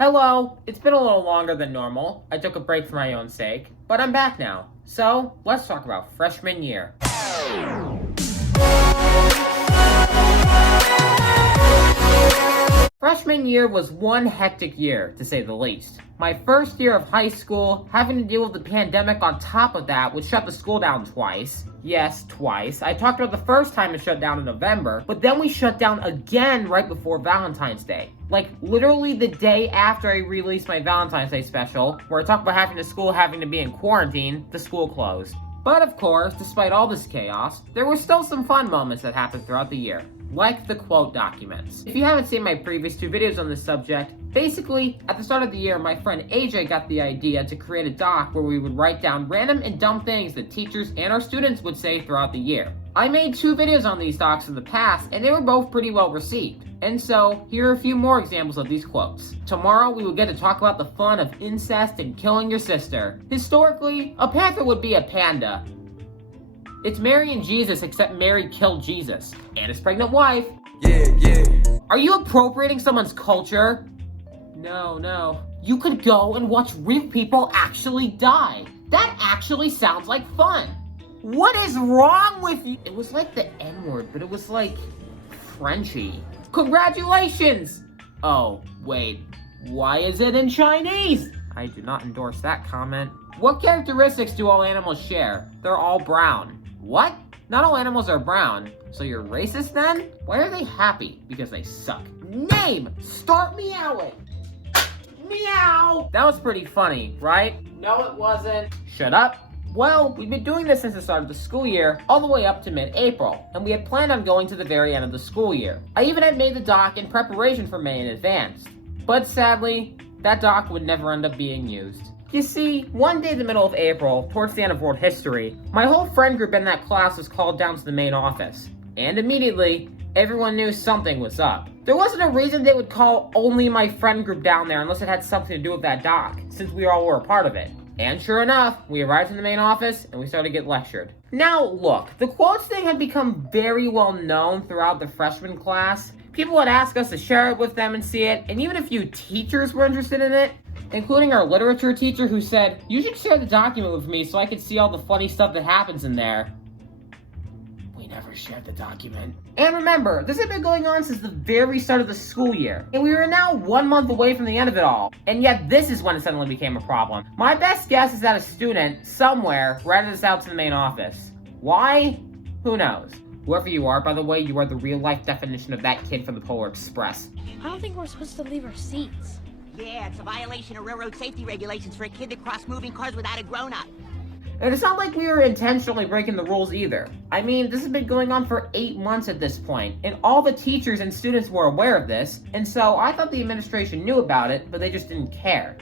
Hello! It's been a little longer than normal. I took a break for my own sake, but I'm back now. So, let's talk about freshman year. Freshman year was one hectic year, to say the least. My first year of high school, having to deal with the pandemic on top of that, which shut the school down twice. Yes, twice. I talked about the first time it shut down in November, but then we shut down again right before Valentine's Day. Like, literally the day after I released my Valentine's Day special, where I talked about having to be in quarantine, the school closed. But of course, despite all this chaos, there were still some fun moments that happened throughout the year. Like the quote documents. If you haven't seen my previous two videos on this subject, basically, at the start of the year, my friend AJ got the idea to create a doc where we would write down random and dumb things that teachers and our students would say throughout the year. I made two videos on these docs in the past, and they were both pretty well received. And so, here are a few more examples of these quotes. Tomorrow, we will get to talk about the fun of incest and killing your sister. Historically, a panther would be a panda. It's Mary and Jesus, except Mary killed Jesus and his pregnant wife. Yeah. Are you appropriating someone's culture? No. You could go and watch real people actually die. That actually sounds like fun. What is wrong with you? It was like the N-word, but it was like Frenchy. Congratulations! Oh, wait. Why is it in Chinese? I do not endorse that comment. What characteristics do all animals share? They're all brown. What? Not all animals are brown. So you're racist then? Why are they happy? Because they suck. Name! Start meowing! Meow! That was pretty funny, right? No, it wasn't. Shut up. Well, we've been doing this since the start of the school year, all the way up to mid-April, and we had planned on going to the very end of the school year. I even had made the doc in preparation for May in advance. But sadly, that doc would never end up being used. You see, one day in the middle of April, towards the end of world history, my whole friend group in that class was called down to the main office. And immediately, everyone knew something was up. There wasn't a reason they would call only my friend group down there unless it had something to do with that doc, since we all were a part of it. And sure enough, we arrived in the main office and we started to get lectured. Now look, the quotes thing had become very well known throughout the freshman class. People would ask us to share it with them and see it, and even a few teachers were interested in it, including our literature teacher who said, "You should share the document with me so I could see all the funny stuff that happens in there." We never shared the document. And remember, this had been going on since the very start of the school year, and we were now 1 month away from the end of it all. And yet this is when it suddenly became a problem. My best guess is that a student, somewhere, ratted us out to the main office. Why? Who knows? Whoever you are, by the way, you are the real-life definition of that kid from the Polar Express. I don't think we're supposed to leave our seats. Yeah, it's a violation of railroad safety regulations for a kid to cross moving cars without a grown-up. And it's not like we were intentionally breaking the rules either. I mean, this has been going on for 8 months at this point, and all the teachers and students were aware of this, and so I thought the administration knew about it, but they just didn't care.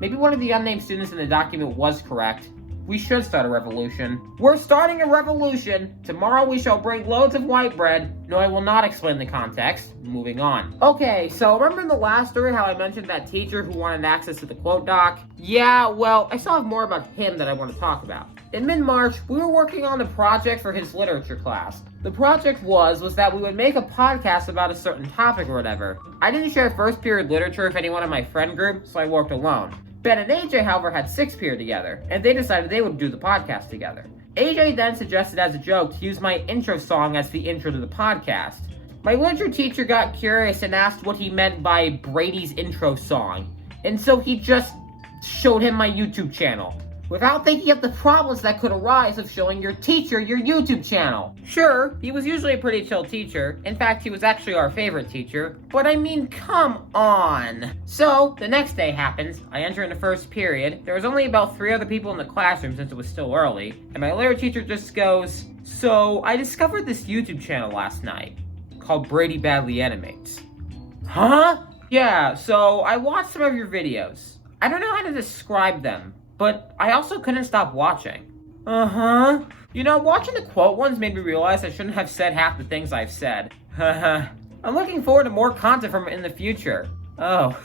Maybe one of the unnamed students in the document was correct. We should start a revolution. We're starting a revolution! Tomorrow we shall bring loads of white bread. No, I will not explain the context. Moving on. Okay, so remember in the last story how I mentioned that teacher who wanted access to the quote doc? Yeah, well, I still have more about him that I want to talk about. In mid-March, we were working on a project for his literature class. The project was that we would make a podcast about a certain topic or whatever. I didn't share first period literature with anyone in my friend group, so I worked alone. Ben and AJ, however, had 6th period together, and they decided they would do the podcast together. AJ then suggested as a joke to use my intro song as the intro to the podcast. My literature teacher got curious and asked what he meant by Brady's intro song, and so he just showed him my YouTube channel, without thinking of the problems that could arise of showing your teacher your YouTube channel. Sure, he was usually a pretty chill teacher. In fact, he was actually our favorite teacher. But I mean, come on. So, the next day happens. I enter into first period. There was only about 3 other people in the classroom since it was still early. And my literature teacher just goes, "So, I discovered this YouTube channel last night called BradyBadlyAnimates." Huh? Yeah, so I watched some of your videos. I don't know how to describe them, but I also couldn't stop watching. Uh-huh. You know, watching the quote ones made me realize I shouldn't have said half the things I've said. Haha. I'm looking forward to more content from it in the future. Oh.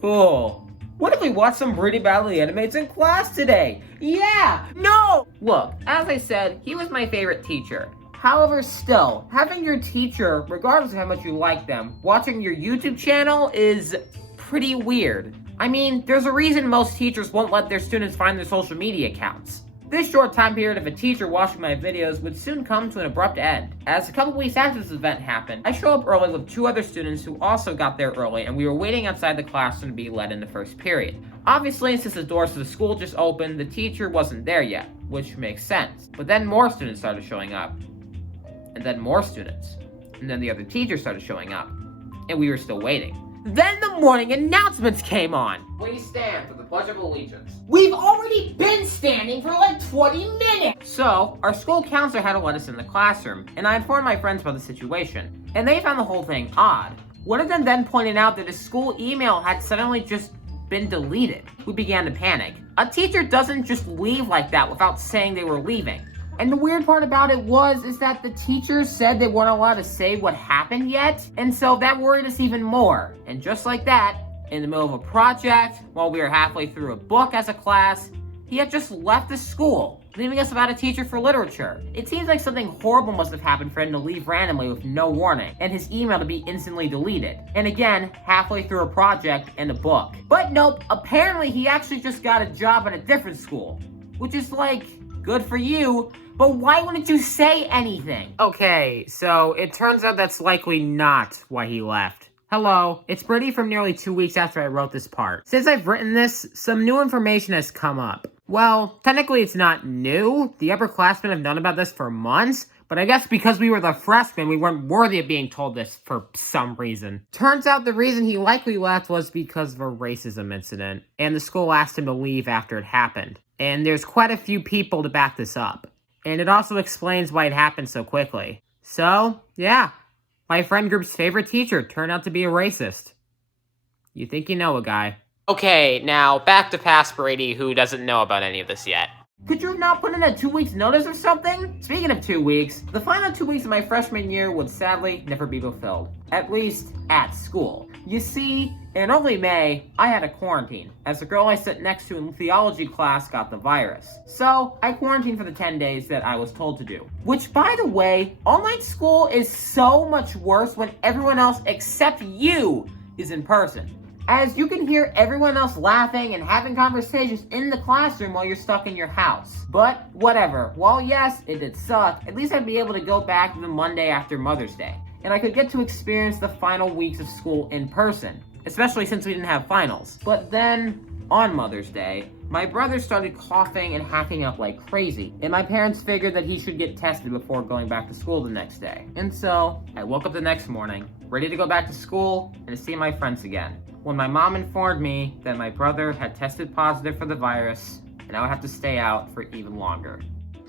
Cool. What if we watch some BradyBadlyAnimates in class today? Yeah! No! Look, as I said, he was my favorite teacher. However, still, having your teacher, regardless of how much you like them, watching your YouTube channel is pretty weird. I mean, there's a reason most teachers won't let their students find their social media accounts. This short time period of a teacher watching my videos would soon come to an abrupt end. As a couple weeks after this event happened, I show up early with 2 other students who also got there early, and we were waiting outside the classroom to be let in the first period. Obviously, since the doors to the school just opened, the teacher wasn't there yet, which makes sense. But then more students started showing up. And then more students. And then the other teacher started showing up. And we were still waiting. Then the morning announcements came on. Please stand for the Pledge of Allegiance. We've already been standing for like 20 minutes! So, our school counselor had to let us in the classroom, and I informed my friends about the situation. And they found the whole thing odd. One of them then pointed out that his school email had suddenly just been deleted. We began to panic. A teacher doesn't just leave like that without saying they were leaving. And the weird part about it is that the teachers said they weren't allowed to say what happened yet, and so that worried us even more. And just like that, in the middle of a project, while we were halfway through a book as a class, he had just left the school, leaving us without a teacher for literature. It seems like something horrible must have happened for him to leave randomly with no warning, and his email to be instantly deleted. And again, halfway through a project and a book. But nope, apparently he actually just got a job at a different school, which is like, good for you, but why wouldn't you say anything? Okay, so it turns out that's likely not why he left. Hello, it's Brady from nearly 2 weeks after I wrote this part. Since I've written this, some new information has come up. Well, technically it's not new. The upperclassmen have known about this for months, but I guess because we were the freshmen, we weren't worthy of being told this for some reason. Turns out the reason he likely left was because of a racism incident, and the school asked him to leave after it happened. And there's quite a few people to back this up. And it also explains why it happened so quickly. So, yeah, my friend group's favorite teacher turned out to be a racist. You think you know a guy. Okay, now back to past Brady, who doesn't know about any of this yet. Could you not put in a 2 weeks notice or something? Speaking of 2 weeks, the final 2 weeks of my freshman year would sadly never be fulfilled. At least, at school. You see, in early May, I had a quarantine, as the girl I sat next to in theology class got the virus. So, I quarantined for the 10 days that I was told to do. Which, by the way, online school is so much worse when everyone else except you is in person. As you can hear everyone else laughing and having conversations in the classroom while you're stuck in your house. But whatever, while yes, it did suck, at least I'd be able to go back the Monday after Mother's Day. And I could get to experience the final weeks of school in person, especially since we didn't have finals. But then, on Mother's Day, my brother started coughing and hacking up like crazy, and my parents figured that he should get tested before going back to school the next day. And so, I woke up the next morning, ready to go back to school and to see my friends again, when my mom informed me that my brother had tested positive for the virus, and I would have to stay out for even longer.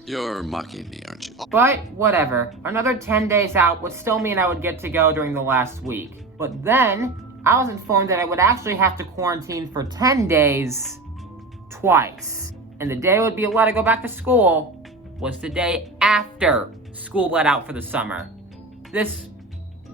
You're mocking me, aren't you? But whatever, another 10 days out would still mean I would get to go during the last week. But then, I was informed that I would actually have to quarantine for 10 days twice. And the day I would be allowed to go back to school was the day after school let out for the summer. This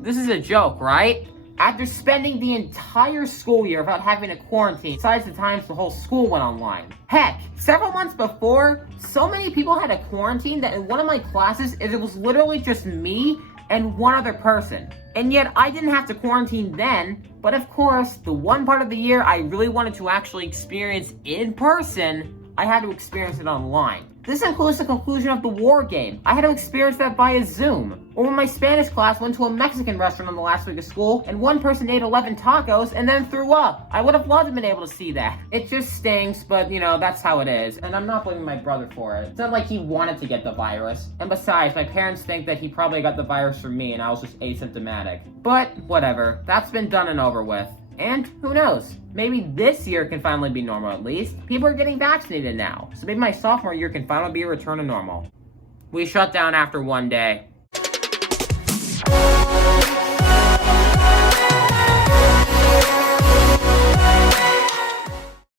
is a joke, right? After spending the entire school year without having a quarantine, besides the times the whole school went online. Heck, several months before, so many people had a quarantine that in one of my classes, it was literally just me and one other person. And yet, I didn't have to quarantine then, but of course, the one part of the year I really wanted to actually experience in person, I had to experience it online. This includes the conclusion of the war game. I had to experience that via Zoom. Or when my Spanish class went to a Mexican restaurant on the last week of school, and one person ate 11 tacos and then threw up. I would have loved to have been able to see that. It just stinks, but you know, that's how it is. And I'm not blaming my brother for it. It's not like he wanted to get the virus. And besides, my parents think that he probably got the virus from me and I was just asymptomatic. But whatever, that's been done and over with. And who knows, maybe this year can finally be normal at least. People are getting vaccinated now, so maybe my sophomore year can finally be a return to normal. We shut down after 1 day.